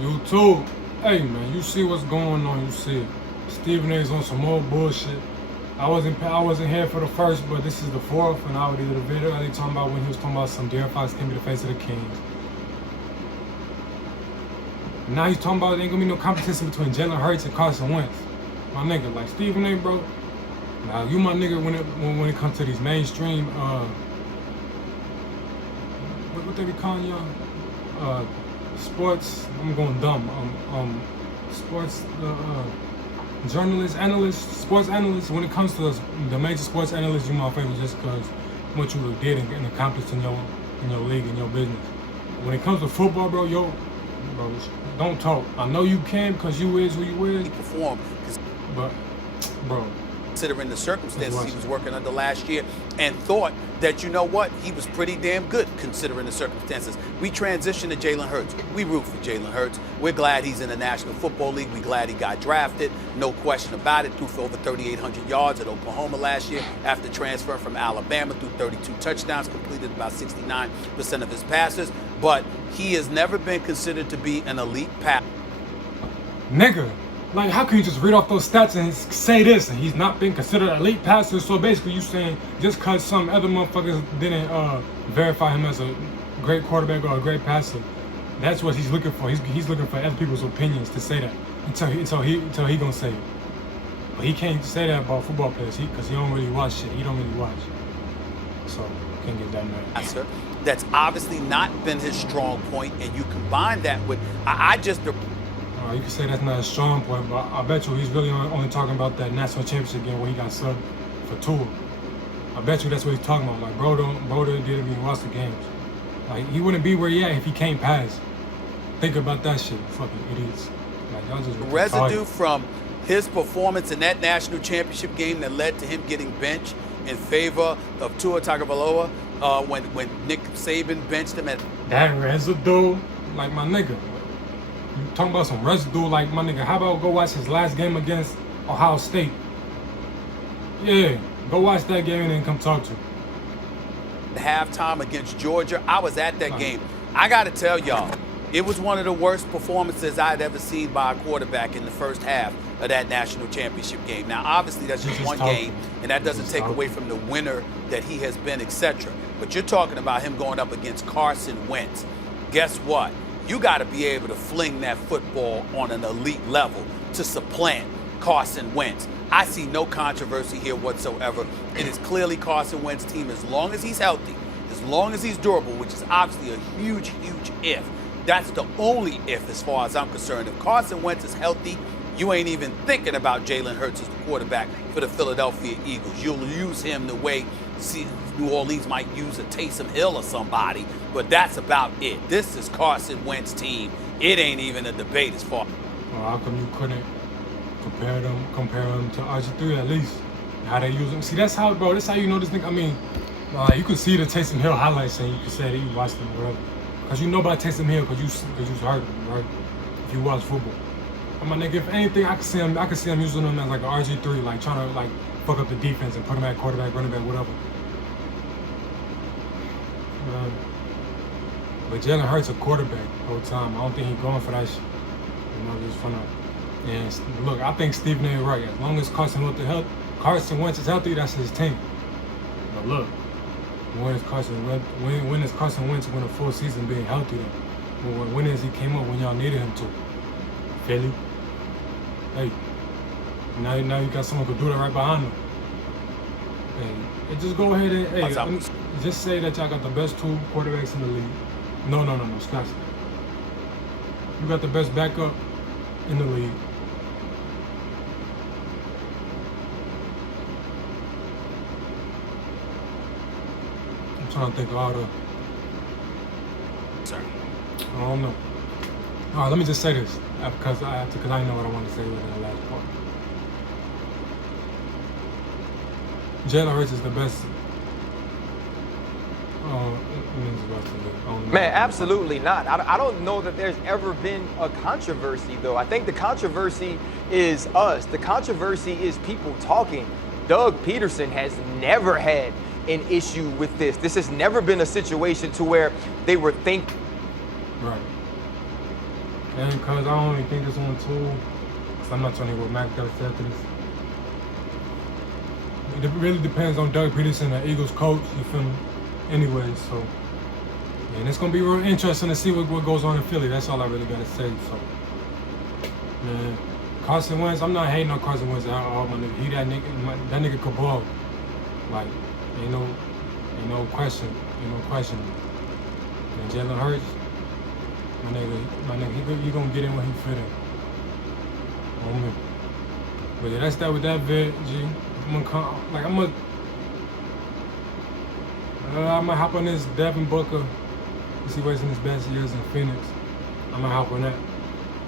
You too. Hey man, you see what's going on. You see it. Stephen A's on some more bullshit. I wasn't here for the first, but this is the fourth, and I would either the video that they talking about when he was talking about some De'Aaron Fox can be the face of the Kings. Now he's talking about there ain't gonna be no competition between Jalen Hurts and Carson Wentz. My nigga, like Stephen A, bro. Now you my nigga when it comes to these mainstream what they be calling y'all? Sports. I'm going dumb. Sports. Journalists, analysts, sports analysts. When it comes to the major sports analysts, you my favorite just because what you did and accomplished in your league and your business. When it comes to football, bro, bro, don't talk. I know you can because you is who you is. He performed, but bro, considering the circumstances he was working under last year, and thought that, you know what, he was pretty damn good considering the circumstances. We transitioned to Jalen Hurts. We root for Jalen Hurts. We're glad he's in the National Football League. We're glad he got drafted. No question about it. Threw for over 3,800 yards at Oklahoma last year after transferring from Alabama. Threw 32 touchdowns, completed about 69% of his passes. But he has never been considered to be an elite passer. Nigga. Like, how can you just read off those stats and say this and he's not been considered an elite passer? So basically you saying just because some other motherfuckers didn't verify him as a great quarterback or a great passer, that's what he's looking for. He's looking for other people's opinions to say that until he gonna say it. But he can't say that about football players because he don't really watch shit. He don't really watch. So can't get that mad. That's obviously not been his strong point, and you combine that with you can say that's not a strong point, but I bet you he's really only talking about that national championship game where he got subbed for Tua. I bet you that's what he's talking about. Like, bro didn't even watch the games. Like, he wouldn't be where he at if he can't pass. Think about that shit, fucking idiots. Like, y'all just residue from his performance in that national championship game that led to him getting benched in favor of Tua Tagovailoa when Nick Saban benched him at that residue, like my nigga. You talking about some residue, like my nigga. How about go watch his last game against Ohio State? Yeah, go watch that game and then come talk to me. Halftime against Georgia, I was at that game. I gotta tell y'all, it was one of the worst performances I'd ever seen by a quarterback in the first half of that national championship game. Now, obviously, that's just one game, and that doesn't take away from the winner that he has been, etc. But you're talking about him going up against Carson Wentz. Guess what? You got to be able to fling that football on an elite level to supplant Carson Wentz. I see no controversy here whatsoever. It is clearly Carson Wentz's team as long as he's healthy, as long as he's durable, which is obviously a huge, huge if. That's the only if as far as I'm concerned. If Carson Wentz is healthy, you ain't even thinking about Jalen Hurts as the quarterback for the Philadelphia Eagles. You'll use him the way New Orleans might use a Taysom Hill or somebody, but that's about it. This is Carson Wentz's team. It ain't even a debate as far. Well, how come you couldn't compare them to RG3 at least? How they use them? See, that's how, bro. That's how you know this thing. I mean, you could see the Taysom Hill highlights and you could say that you watched them, whatever. Cause you know about Taysom Hill, cause you heard him, right? If you watch football. My nigga, if anything, I can see him using them as like an RG3, like trying to like fuck up the defense and put him at quarterback, running back, whatever. But Jalen Hurts a quarterback the whole time. I don't think he's going for that shit. You know, just fun up. And look, I think Stephen A right. As long as Carson Wentz is healthy, that's his team. But look, when is Carson Wentz win a full season being healthy though? When is he came up when y'all needed him to? Philly. Hey, now you got someone who can do that right behind him. Hey, just go ahead and just say that y'all got the best two quarterbacks in the league. No, Scott. You got the best backup in the league. I'm trying to think of all the. Sorry. I don't know. All right, let me just say this because I know what I want to say within the last part. Jalen Hurts is the best. Man, absolutely not. I don't know that there's ever been a controversy, though. I think the controversy is us. The controversy is people talking. Doug Peterson has never had an issue with this. This has never been a situation to where they were thinking. Right. And because I don't even think this one too, because I'm not trying to go Mac does after this. It really depends on Doug Peterson, the Eagles coach, you feel me? Anyway, so. And it's going to be real interesting to see what goes on in Philly. That's all I really got to say. So, man, Carson Wentz, I'm not hating on Carson Wentz at all, my nigga. He that nigga could ball. Like, ain't no question. Ain't no question. And Jalen Hurts, my nigga, he gonna get in when he fit in. On me. But yeah, that's that with that vid, G. I'm gonna hop on this Devin Booker. He wasting his best years in Phoenix. I'm gonna hop on that.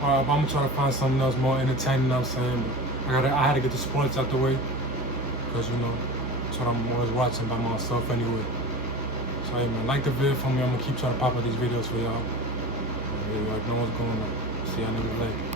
I'm gonna try to find something else more entertaining. You know what I'm saying, but I had to get the sports out the way, because you know that's what I'm always watching by myself anyway. So hey man, like the vid for me. I'm gonna keep trying to pop up these videos for y'all. Yeah, y'all know what's going on. See y'all niggas later.